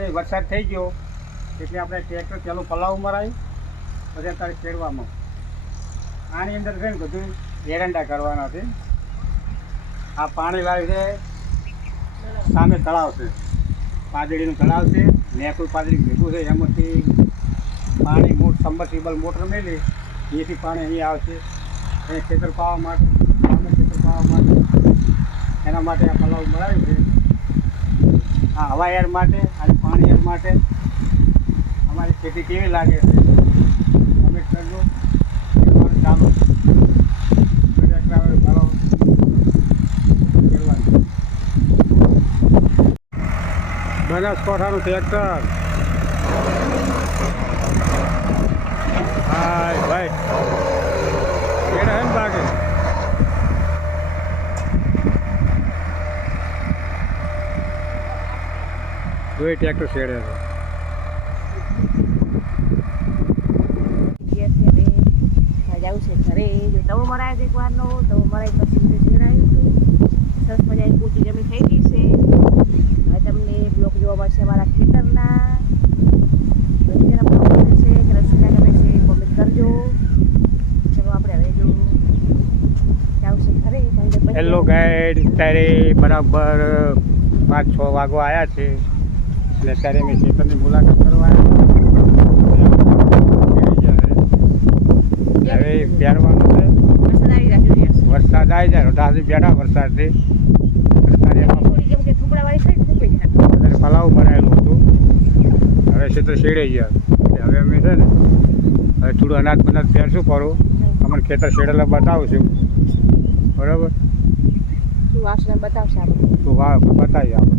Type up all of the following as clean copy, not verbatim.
અત્યારે વરસાદ થઈ ગયો એટલે આપણે ટ્રેક્ટર પેલું પલાવ મરાય પછી અત્યારે ખેડવામાં આની અંદર છે ને બધું એરંડા કરવાના છે. આ પાણી લાવે છે સામે તળાવ છે, પાદડીનું તળાવ છે, નેકુલ પાદડી ભેગું છે, એમાંથી પાણી સબમર્સિબલ મોટર મેલી એથી પાણી અહીં આવશે એને ખેતર પાવા માટે, સામે ખેતર પાવા માટે. એના માટે આ પલાવ બનાવ્યું છે. આ હવા એર માટે અને પાણી એર માટે. અમારી ખેતી કેવી લાગે છે કમેન્ટ કરજો. ચાલો બનાસકાંઠાનું ટ્રેક્ટર. હા ભાઈ એડા હે ને બાકી જોઈ ટ્રેક્ટર શેડે છે. જવું છે ઘરે જો તવો મરાય છે એકવારનો તવો મરાય પછી શેડાયું હતું. સરસ મજાની પૂછી જમી થઈ ગઈ છે. હવે તમને બ્લોક જોવા મળશે અમારા ખેતરના. અત્યારે બ્લોક ગમે છે કે રસીના ગમે છે કોમેન્ટ કરજો. ચલો આપણે હવે જો જવું છે ઘરે. હેલો ગાઈડ, અત્યારે બરાબર 5-6 વાગવા આવ્યા છે અને અત્યારે મેં ખેતરની મુલાકાત કરવા હવે પહેરવાનું છે. વરસાદ આવી જાય દાદી બેઠા વરસાદથી પલાવ બનાવેલું હતું. હવે ક્ષેત્ર શેડાઈ ગયા હવે અમે છે ને હવે થોડું અનાજ બનાજ પહેરશું પડું. અમને ખેતર શેડેલા બતાવું છું બરાબર. બતાવશે આપણે તો બતાવીએ આપણે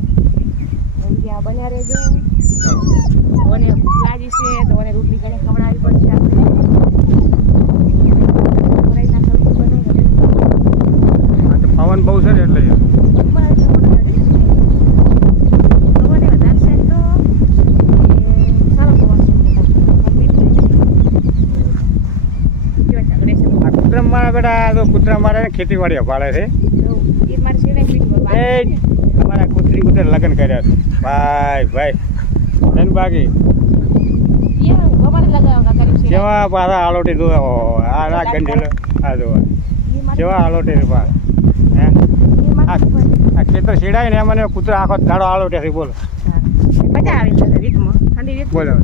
બન્યા રહેજો. મને ભૂખ લાગી છે તો મને રોટલી ઘણી ખવડાવવી પડશે આપણે. પવન બહુ છે ને એટલે કૂતરા મારા બેટા તો કૂતરા મારે ખેતીવાડી અભાળે છે. અમારા કૂતરી કૂતર લગ્ન કર્યા ભાઈ ભાઈ એન બાકી કેવા પાછા આલોટી દો આ ગંઢેલો આ જો કેવા આલોટી પા હે આ ખેતર શેડાય ને મને કૂતરા આખો દાડો આલોટે છે. બોલો મજા આવી જશે રીતમાં ઠંડી રીત. બોલો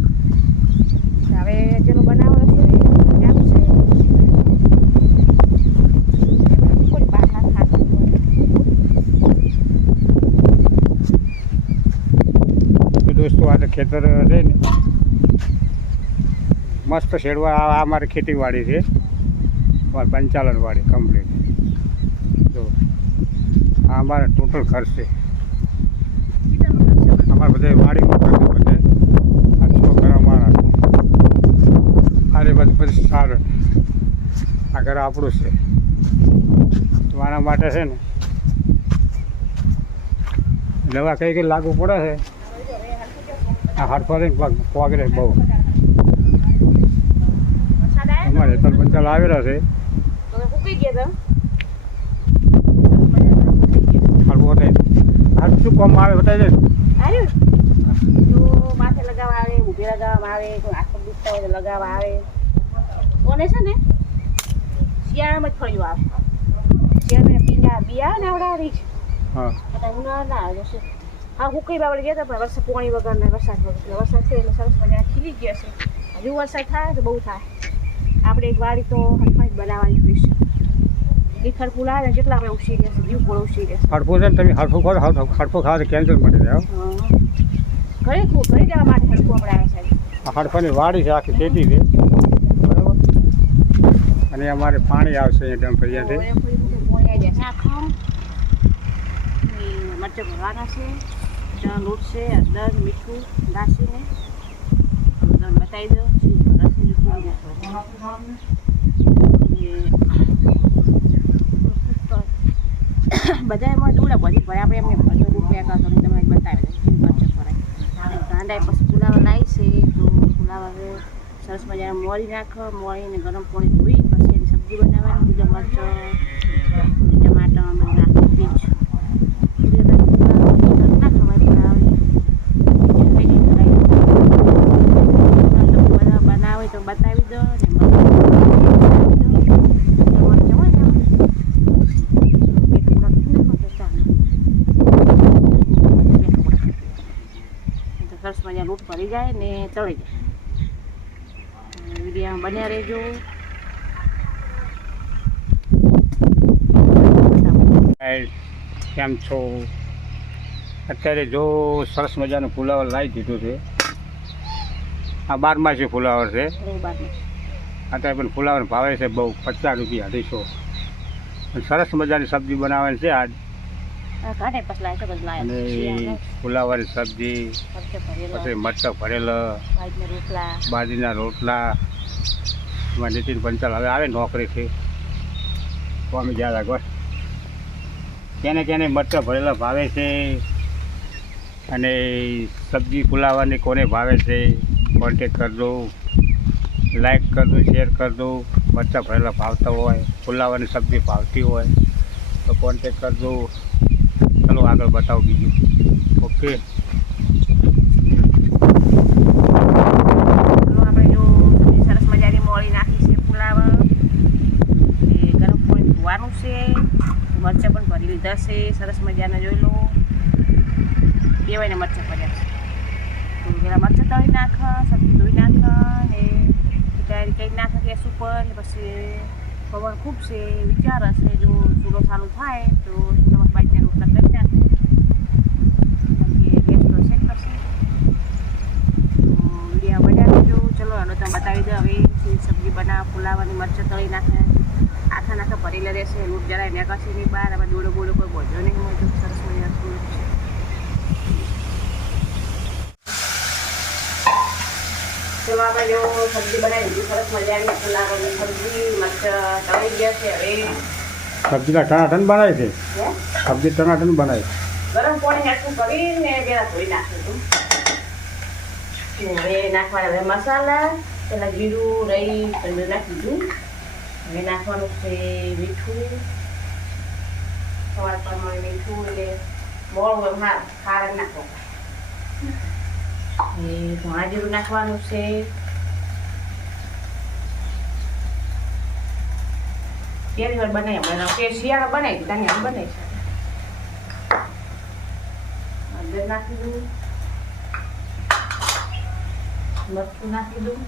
હવે ચલો બનાવો રસોઈ. દોસ્તો આ ખેતર છે ને મસ્ત શેડવા. આ અમારી ખેતીવાડી છે, અમારી પંચાલનવાડી કમ્પ્લીટ. જો આ અમારા ટોટલ ખર્ચ છે. અમારે બધે વાડીમાં ખર્ચ બધે આ છોકરા અમારા છે. અરે બધું સારું આ ઘર આપણું છે. તો આના માટે છે ને દવા કઈ કઈ લાગુ પડે છે. આ હાડફારી પગ રહે બહુ. અમારે હેતલ પંચાલ આવેલા છે. શું કામ આવે બતાવી દે. માથે લગાવવા આવે, ઊભે લગાવવામાં આવે, કોઈ હાથ પગ દુખતા હોય તો લગાવવા આવે. કોને છે ને શિયાળામાં જ ફળિયું આવે. શિયાળામાં બિયા ને આવડાવી છે. હા ઉનાળા ના આવે છે. હા હું કઈ બાબડે ગયા હતા પણ વરસાદ પાણી વગર ને વરસાદ વગર વરસાદ છે એટલે સરસ મજા ખીલી ગયા છે. હજુ વરસાદ થાય તો બહુ થાય. આપણે એક વાડી તો હરફાઈ બનાવવાની હોય છે. તીખર પુલા ને જેટલા આપણે ઉછી ગયા છે જીવ પણ ઉછી ગયા છે. હડફો છે ને તમે હડફો ખાવ હડફો ખાવા કેન્સર મળી જાય. ઘરે જવા માટે હડફો આપણે આવ્યા છે. આ હડફાની વાડી છે, આખી ખેતી છે બરાબર. અને અમારે પાણી આવશે અહીંયા ડેમ ફરિયાથી. મરચાં ભરવાના છે, ચણા લોટ છે, હળદર મીઠું નાખીને તમને બતાવી દો. બધા એમાં જોડે બધી ભરે આપણે એમને બધો રૂપિયા કરતો તમે બતાવી દો મરચાં ભરાય. કાંદા પછી ફુલાવા લાવી છે તો ફુલાવા સરસ મજા મોળી નાખો. મોળીને ગરમ પાણી ધોઈ પછી એની સબ્જી બનાવવાની. બીજા મરચાં ટમાટર નાખી બીજ ના ખવાય બનાવે. લોટ ભરી જાય ને તળી જાય. વિડીયોમાં બન્યા રહેજો. કેમ છો? અત્યારે જો સરસ મજાનું ફુલાવર લાવી દીધું છે. આ 12માસી ફુલાવર છે. અત્યારે પણ ફુલાવર ભાવે છે બહુ, 50 રૂપિયા 250. સરસ મજાની સબ્જી બનાવવાની છે આજ. અને ફુલાવર સબ્જી, પછી મરચાં ભરેલા, બાજરીના રોટલા. એમાં નીતિન પંચાલ હવે આવે નોકરીથી, તો અમે જ્યાં રાખવા કેને મરચાં ભરેલા ભાવે છે અને સબ્જી ફુલાવરની કોને ભાવે છે કોન્ટેક કરજો, લાઈક કરજો, શેર કરજો. મરચાં ભરેલા ભાવતા હોય, ફુલાવરની સબ્જી ભાવતી હોય તો કોન્ટેક કરજો. ચલો આગળ બતાવો બીજું. ઓકે, આપણે જો સબ્જી સરસ મજાની મોળી નાખી છે ફુલાવર. એ ગરમ પાણી ધોવાનું છે. મરચાં પણ ભરી લીધા છે સરસ મજાના, જોઈ લો. બેવાયને મરચાં ભર્યા છે. તો પેલા મરચાં તળી નાખ, સબ્જી ધોઈ નાખ ને તૈયારી કરી નાખે ગેસ ઉપર. ને પછી પવન ખૂબ છે, વિચાર હશે જો ચૂલો ચાલુ થાય તો ચૂલામાં બાજરીના રોટલા કરી નાખે. ગેસ તો સેટ કરશે. તો વિડીયો બનાવી દેજો. ચલો હવે તમે બતાવી દો હવે સબ્જી બનાવ ફુલાવરની. મરચાં તળી નાખે, આખા ભરેલા રહેશે. લોટ જરાય મેકાશે નહીં બહાર. હવે દોડો બોડો કોઈ બોજો નહીં હોય. સરસ મજાનું છે. ચલો આપણે જો સબ્જી બનાવી દીધી સરસ મજાની ફુલાવરની સબ્જી. મરચાં તળી ગયા છે. હવે સબ્જીના ટનાટન બનાવે છે. સબ્જી ટનાટન બનાવે. ગરમ પાણી નાખવું કરીને પેલા ધોઈ નાખીશું. હવે નાખવાના હવે મસાલા. પેલા જીરું, રહી, બધું નાખી દીધું. હવે નાખવાનું છે મીઠું. સ્વાદ પ્રમાણે મીઠું, એટલે મોળું એમ ખાર નાખો. એ ધાણા જીરું નાખવાનું છે. પહેલી વાર બનાવી તે શિયાળા બનાવી દીધા ને બનાવી છે. અંદર નાખી દઉં, મરચું નાખી દઉં.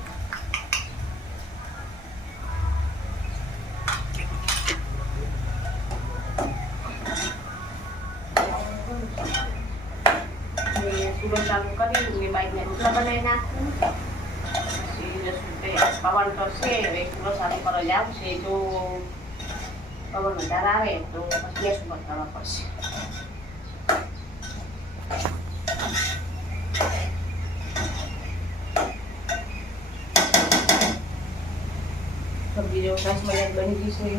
ચૂલો ચાલુ કરી બાઈકને રોટલા બનાવી નાખું. પછી પવન તો છે, હવે ચૂલો ચાલુ કરવા જ આવશે. જો પવન વધારે આવે તો પછી ગેસ બંધ કરવા પડશે. સબ્જી જો સરસ મજાની બની ગઈ છે.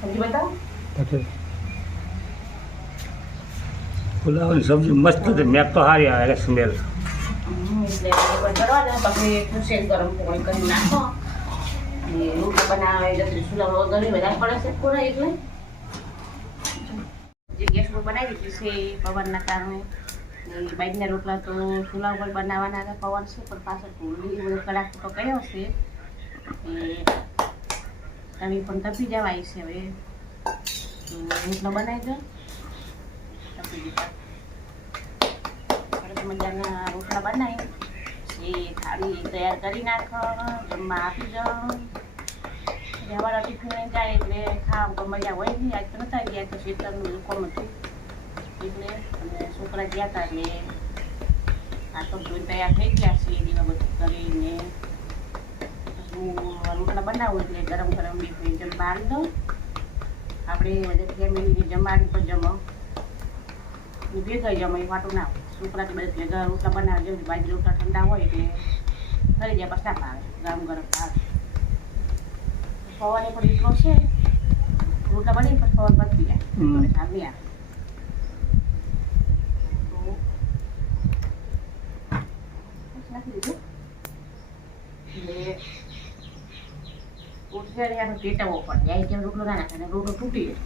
સબ્જી બતાવો. ફુલાવરની સબ્જી મસ્ત છે. મેં તો સારી આવે સ્મેલ. એટલે કરવા દો. પછી શેક ગરમ પાણી કરી નાખો. રોટલા બનાવે જતી ચૂલા ગરમી વધારે પડે છે કોરા, એટલે જે ગેસ ઉપર બનાવી દીધી છે પવનના કારણે. બાઈકના રોટલા તો ચૂલા ઉપર બનાવવાના હતા. પવન છે પણ પાછળ બધો કલાક તો કયો છે એ તવી પણ તપી જવાય છે. હવે તો રોટલા બનાવી દો. સરસ મજાના રોટલા બનાવી એ થાળી તૈયાર કરી નાખો. જમવા આપી જાઓ. અમારા ટિફિન જાય એટલે ખાવા મજા હોય નહીં. આજ તો નતા ગયા તો શેતરનું બધું કોમ હતું એટલે. અને છોકરા ગયા હતા એટલે આ તો જોઈ તૈયાર થઈ ગયા છે. દીવા બધું કરીને હું રોટલા બનાવું એટલે ગરમ ગરમ બી જમવા આવી દઉં. આપણે બધા ફેમિલીને જમવાની પર જમો ભેગા જમો એ વાટું ના હોય. છોકરાથી બધા ભેગા રોટલા બનાવે જેવું. બાજરી રોટલા ઠંડા હોય એટલે ફરી જાય પછી ના ભાવે. ગરમ ગરમ ભાવે. પવન પણ એટલો છે. રોટલા બની પછી પવન પતી જાય. સારી આવે તો નાખી દીધું. એટલે ઉઠાડ્યાનો પેટાવો પડે. જાય ત્યાં રોટલો ના નાખે, રોટલો તૂટી જાય.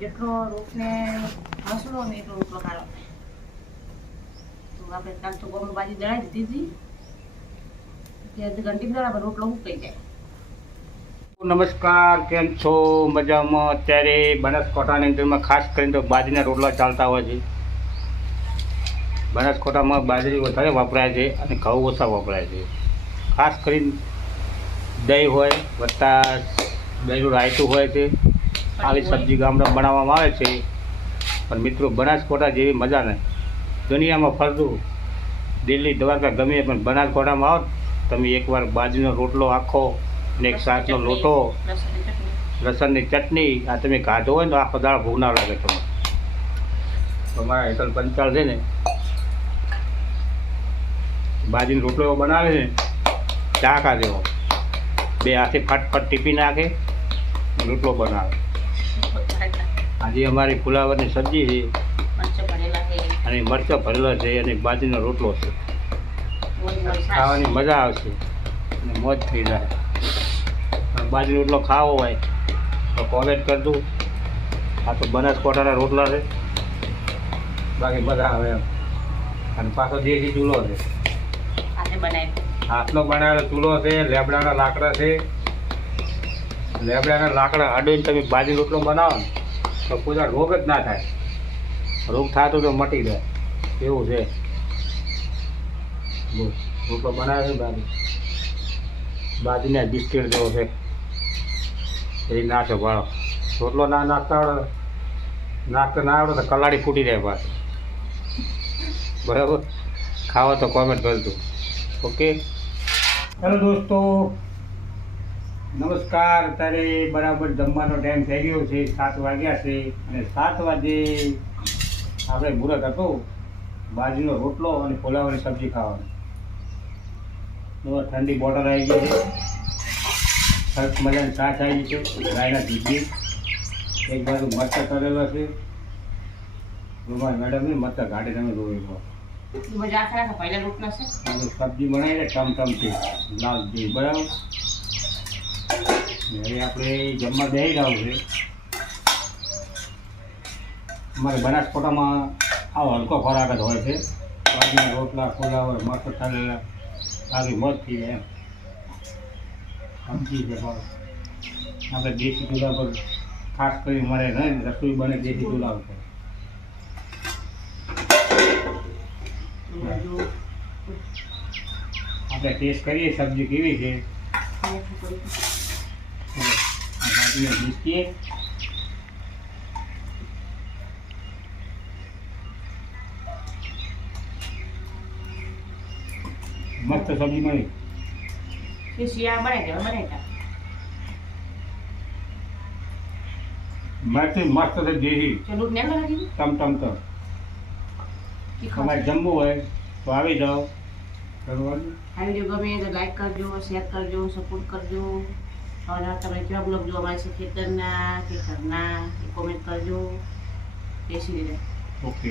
જેટલો રોટને મસલો ને એટલો રોટલો ખાલો. તો આપણે કાલ તો ગોળ ભાજી દળાવી દીધી હતી. અડધી ઘંટી દળાવે રોટલો ઉકળી જાય. નમસ્કાર, કેમ છો? મજામાં? અત્યારે બનાસકાંઠાની અંદરમાં ખાસ કરીને તો બાજરીના રોટલા ચાલતા હોય છે. બનાસકાંઠામાં બાજરી વધારે વપરાય છે અને ઘઉં ઓછા વપરાય છે. ખાસ કરીને દહીં હોય વત્તા દહીંનું રાયતું હોય છે. આવી સબ્જી ગામડા બનાવવામાં આવે છે. પણ મિત્રો બનાસકાંઠા જેવી મજા નહીં. દુનિયામાં ફરતું દિલ્હી દ્વારકા ગમે પણ બનાસકાંઠામાં આવો તમે એકવાર બાજરીનો રોટલો આખો અને એક શાકનો લોટો લસણની ચટણી આ તમે ખાધો હોય ને તો આખો દાળ ભૂખ ના લાગે તમને. તમારા હેતલ પંચાળ છે ને બાજરીનો રોટલો એવો બનાવે ને ચા ખા દેવો બે હાથે ફટફટ ટીપી નાખે રોટલો બનાવે. આજે અમારી ફુલાવરની સબ્જી છે અને મરચાં ભરેલા છે અને બાજરીનો રોટલો છે. ખાવાની મજા આવશે અને મોજ થઈ જાય. બાજરીનો રોટલો ખાવો હોય તો કોમેન્ટ કરજો. આ તો બનાસકાંઠાના રોટલા છે બાકી મજા આવે એમ. અને પાછો દેશી ચૂલો છે હાથનો બનાવેલો ચૂલો છે. લેબડાના લાકડા છે. લેબડાના લાકડા અડીને તમે બાજરી રોટલો બનાવો ને તો કોઈ રોગ જ ના થાય. રોગ થતો તો મટી જાય એવું છે. રોટલો બનાવે છે બાજરીના બિસ્કીટ જેવો છે એ નાખો ભાળો. રોટલો ના નાખતા આવડે નાખતા ના આવડે તો કલાડી ફૂટી જાય પાછું. બરાબર ખાવા તો કોમેન્ટ કરજો. ઓકે હેલો દોસ્તો નમસ્કાર. અત્યારે બરાબર જમવાનો ટાઈમ થઈ ગયો છે. 7 વાગ્યા છે અને 7 વાગે આપણે મુહૂર્ત હતો બાજરીનો રોટલો અને ફુલાવરની સબ્જી ખાવાની. ઠંડી બોટલ આવી ગઈ છે. સરસ મજાની છાશ આવી ગઈ છે ગાયના દૂધની. એક બાજુ મરચાં તળેલા છે. રૂમાલ મેડમની મરચાં ગાડી તમે જોઈ લો. સબ્જી બનાવી દે ટમટમથી લાલથી બરાબર. હવે આપણે જમવા બેસી જવું છે. અમારે બનાસકાંઠામાં આવો હલકો ખોરાક જ હોય છે. બાજરીના રોટલા ફુલાવર મરચાં તળેલા આવી મોજ થઈ જાય એમ સમજી છે. પણ આપણે દેશી ચૂલા પર ખાસ કરી મારે નહીં રસોઈ બને દેશી ચૂલા પર. આપણે ટેસ્ટ કરીએ સબ્જી કેવી છે. બાજરીના બિસ્કીટ મસ્ત સબ્જી મળી. મસ્ત છે દેશી ટમટમ તો. તમારે જમવું હોય તો આવી જાઓ. બરોબર. આ વિડીયો ગમે તો લાઈક કરજો, શેર કરજો, સપોર્ટ કરજો. અને તમે કેવા બ્લોગ જોવા મળે છે ખેતરના કે ઘરના એ કોમેન્ટ કરજો. બેસી રહે. ઓકે.